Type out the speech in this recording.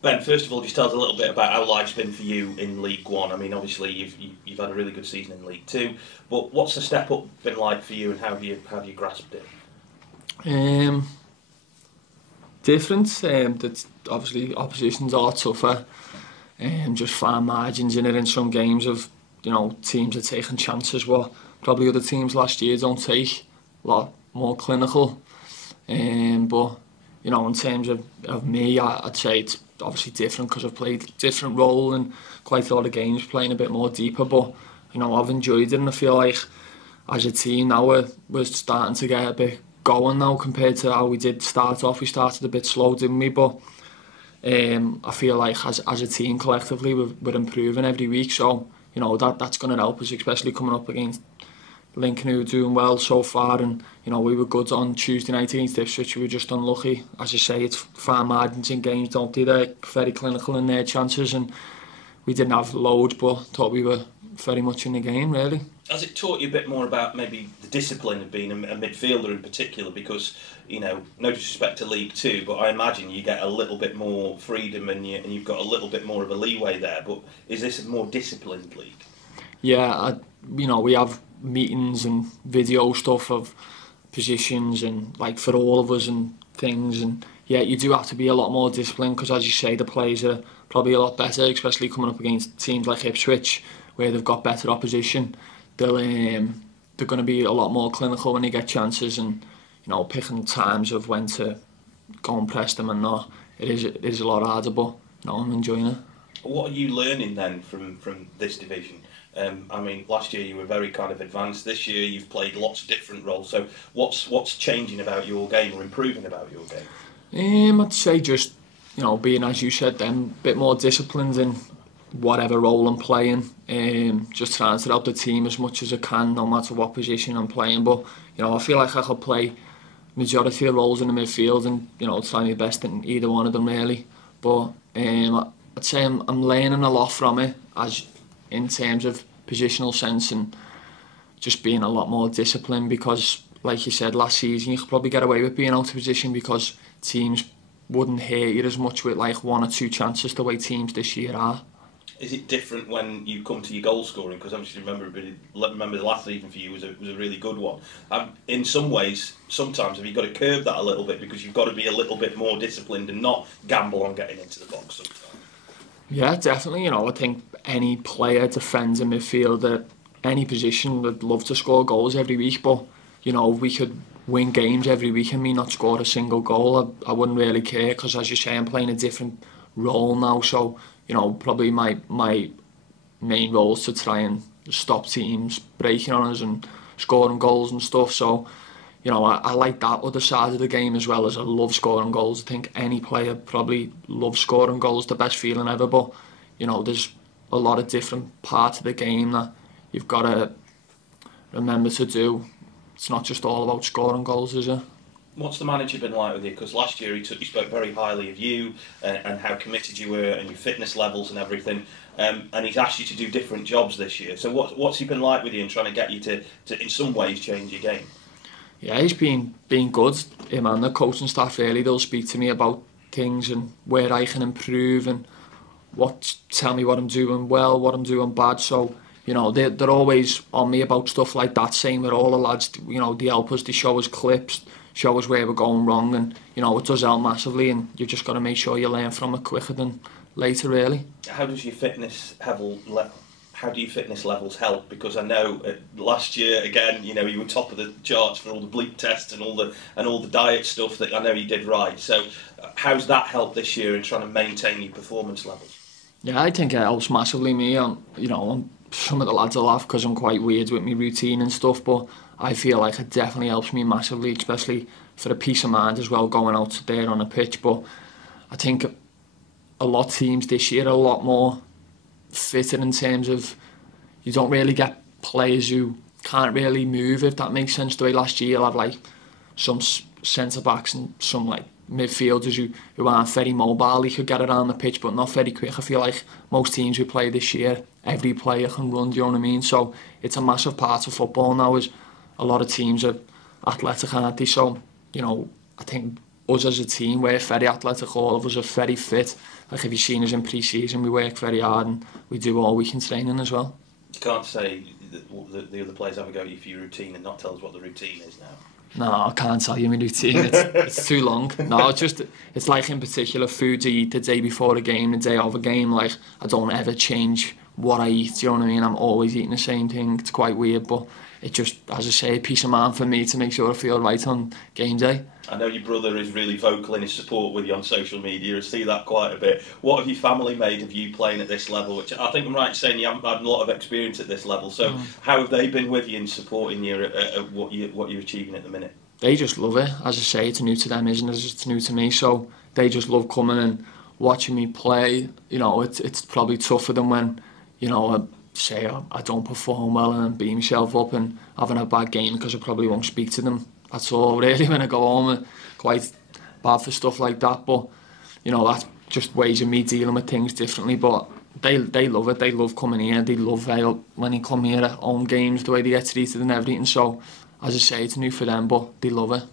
Ben, first of all, just tell us a little bit about how life's been for you in League One. I mean, obviously you've had a really good season in League Two, but what's the step up been like for you, and how have you grasped it? Different. That obviously opposition's a lot tougher. Just fine margins in it in some games of teams are taking chances what probably other teams last year don't take. A lot more clinical. But in terms of me, I'd say it's obviously different because I've played a different role in quite a lot of games, playing a bit more deeper. But I've enjoyed it, and I feel like as a team now we're starting to get a bit going now compared to how we did start off. We started a bit slow, didn't we? But I feel like as a team collectively we're improving every week. So that's going to help us, especially coming up against Lincoln, who are doing well so far, and we were good on Tuesday night against Ipswich. We were just unlucky. As you say, it's fine margins in games, don't they? They're very clinical in their chances, and we didn't have loads, but thought we were very much in the game, really. Has it taught you a bit more about maybe the discipline of being a midfielder in particular? Because, no disrespect to League Two, but I imagine you get a little bit more freedom and you've got a little bit more of a leeway there. But is this a more disciplined league? Yeah, we have meetings and video stuff of positions and like for all of us and things, and yeah, you do have to be a lot more disciplined because, as you say, the players are probably a lot better, especially coming up against teams like Ipswich where they've got better opposition. They're going to be a lot more clinical when they get chances, and picking times of when to go and press them and not. It is a lot harder, but I'm enjoying it. What are you learning then from this division? I mean, last year you were very kind of advanced. This year you've played lots of different roles. So what's changing about your game or improving about your game? I'd say just being, as you said, then a bit more disciplined in whatever role I'm playing. Just trying to help the team as much as I can, no matter what position I'm playing. But I feel like I could play majority of roles in the midfield, and try my best in either one of them really. But I'd say I'm learning a lot from it, as in terms of positional sense and just being a lot more disciplined, because like you said, last season you could probably get away with being out of position because teams wouldn't hit you as much with like one or two chances the way teams this year are. Is it different when you come to your goal scoring? Because obviously remember the last season for you was a really good one. In some ways, sometimes have you got to curb that a little bit because you've got to be a little bit more disciplined and not gamble on getting into the box sometimes? Yeah, definitely. I think any player, defender, midfielder, any position would love to score goals every week, but we could win games every week and me not score a single goal. I wouldn't really care because, as you say, I'm playing a different role now, so probably my main role is to try and stop teams breaking on us and scoring goals and stuff. So I like that other side of the game as well, as I love scoring goals. I think any player probably loves scoring goals, the best feeling ever, but there's a lot of different parts of the game that you've got to remember to do. It's not just all about scoring goals, is it? What's the manager been like with you? Because last year he spoke very highly of you and how committed you were and your fitness levels and everything. And he's asked you to do different jobs this year. So what's he been like with you and trying to get you to in some ways change your game? Yeah, he's been good. Him and the coaching staff really, they'll speak to me about things and where I can improve and tell me what I'm doing well, what I'm doing bad. So they're always on me about stuff like that. Same with all the lads. They help us, they show us clips, show us where we're going wrong, and it does help massively. And you've just got to make sure you learn from it quicker than later, really. How do your fitness levels help? Because I know last year again, you were top of the charts for all the bleep tests and all the diet stuff that I know you did right. So how's that helped this year in trying to maintain your performance levels? Yeah, I think it helps massively. Me, some of the lads will laugh because I'm quite weird with my routine and stuff, but I feel like it definitely helps me massively, especially for a peace of mind as well, going out there on a pitch. But I think a lot of teams this year are a lot more fitter in terms of you don't really get players who can't really move, if that makes sense. The way last year you'll have like some centre backs and some like midfielders who aren't very mobile. He could get around the pitch but not very quick. I feel like most teams we play this year, every player can run, do you know what I mean? So it's a massive part of football now, is a lot of teams are athletic, aren't they? So I think us as a team, we're very athletic, all of us are very fit. Like if you've seen us in pre-season, we work very hard and we do all week in training as well. You can't say that the other players have a go at you for your routine and not tell us what the routine is now. No, I can't tell you my routine, it's too long. No, it's like in particular foods I eat the day before a game, the day of a game, like I don't ever change what I eat, you know what I mean? I'm always eating the same thing, it's quite weird, but it just, as I say, a peace of mind for me to make sure I feel right on game day. I know your brother is really vocal in his support with you on social media. I see that quite a bit. What have your family made of you playing at this level? Which I think I'm right in saying you haven't had a lot of experience at this level. So how have they been with you in supporting you at what you're achieving at the minute? They just love it. As I say, it's new to them, isn't it? It's new to me. So they just love coming and watching me play. You know, it's probably tough for them when, you know, say I don't perform well and beat myself up and having a bad game because I probably won't speak to them. That's all really when I go home. I'm quite bad for stuff like that, but you know, that's just ways of me dealing with things differently. But they love it. They love coming here. They love when they come here at home games, the way they get treated and everything. So as I say, it's new for them, but they love it.